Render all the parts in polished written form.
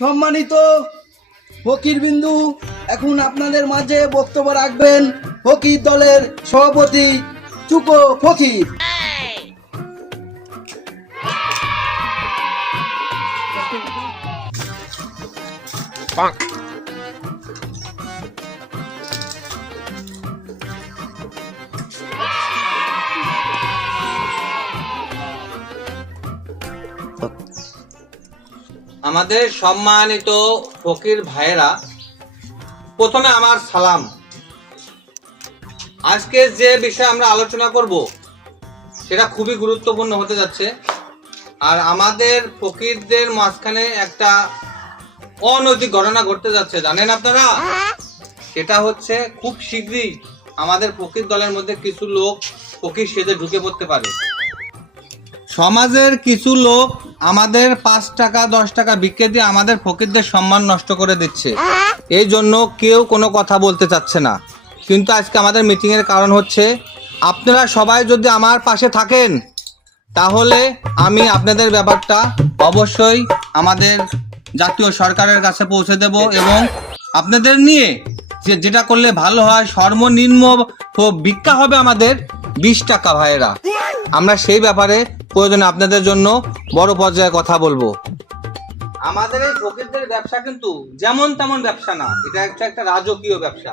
সম্মানিত ফকির বিন্দু, এখন আপনাদের মাঝে বক্তব্য রাখবেন ফকির দলের সভাপতি চুকো ফকির। আমাদের সম্মানিত ফকির ভাইয়েরা, প্রথমে আমার সালাম। আজকে যে বিষয়ে আমরা আলোচনা করব সেটা খুবই গুরুত্বপূর্ণ হতে যাচ্ছে। আর আমাদের ফকিরদের মাঝখানে একটা অনৈতিক ঘটনা ঘটতে যাচ্ছে, জানেন আপনারা? সেটা হচ্ছে খুব শীঘ্রই আমাদের ফকির দলের মধ্যে কিছু লোক ফকির সেজে ঢুকে পড়তে পারে। সমাজের কিছু লোক আমাদের 5 টাকা 10 টাকা ভিক্ষে দিয়ে আমাদের ফকিরদের সম্মান নষ্ট করে দিচ্ছে। এই জন্য কেউ কোনো কথা বলতে চাচ্ছে না। কিন্তু আজকে আমাদের মিটিং এর কারণ হচ্ছে, আপনারা সবাই যদি আমার পাশে থাকেন তাহলে আমি আপনাদের ব্যাপারটা অবশ্যই আমাদের জাতীয় সরকারের কাছে পৌঁছে দেব এবং আপনাদের নিয়ে যেটা করলে ভালো হয়, সর্বনিম্ন ভিক্ষা হবে আমাদের 20 টাকা ভাইয়েরা। আমরা সেই ব্যাপারে প্রয়োজনে আপনাদের জন্য বড় পর্যায়ে কথা বলবো। আমাদের এই ফকিরদের ব্যবসা কিন্তু যেমন তেমন ব্যবসা না, এটা একটা রাজকীয় ব্যবসা।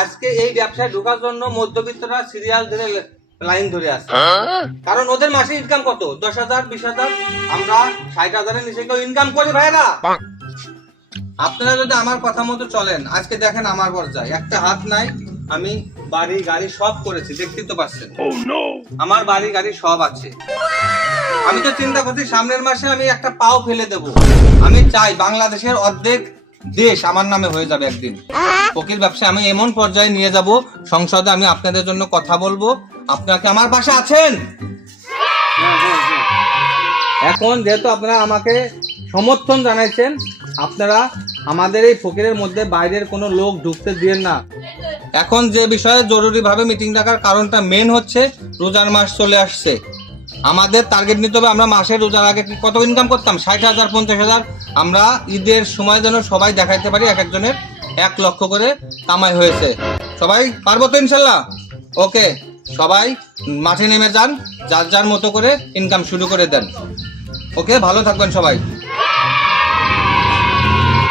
আজকে এই ব্যবসায় ঢোকার জন্য মধ্যবিত্তরা সিরিয়াল ধরে লাইন ধরে আছে। কারণ ওদের মাসে ইনকাম কত? 10,000 20,000। আমরা 60,000-এর নিচে কেউ ইনকাম করি ভাইরা? আপনারা যদি আমার কথা মতো চলেন, আজকে দেখেন আমার পর্যায়ে একটা হাত নাই, আমি বাড়ি গাড়ি সব করেছি, দেখতেই তো পাচ্ছেন। আমার বাড়ি গাড়ি সব আছে। আমি তো চিন্তা করছি সামনের মাসে আমি একটা পাও ফেলে দেব। আমি চাই বাংলাদেশের অর্ধেক দেশ আমার নামে হয়ে যাবে একদিন। ফকির ব্যবসা আমি এমন পর্যায়ে নিয়ে যাব, সংসদে আমি আপনাদের জন্য কথা বলবো। আপনারা কি আমার পাশে আছেন? এখন যেহেতু আপনারা আমাকে সমর্থন জানাইছেন, আপনারা আমাদের এই ফকিরের মধ্যে বাইরের কোনো লোক ঢুকতে দিয়েন না। এখন যে বিষয়ে জরুরিভাবে মিটিং ডাকার কারণটা মেন হচ্ছে, রোজার মাস চলে আসছে। আমাদের টার্গেট নিতে হবে, আমরা মাসে রোজার আগে কত ইনকাম করতাম? 60,000 50,000। আমরা ঈদের সময় যেন সবাই দেখাইতে পারি এক একজনের 1 লক্ষ করে কামাই হয়েছে। সবাই পারবো তো ইনশাল্লাহ? ওকে, সবাই মাঠে নেমে যান, যার যার মতো করে ইনকাম শুরু করে দেন। ওকে, ভালো থাকবেন সবাই।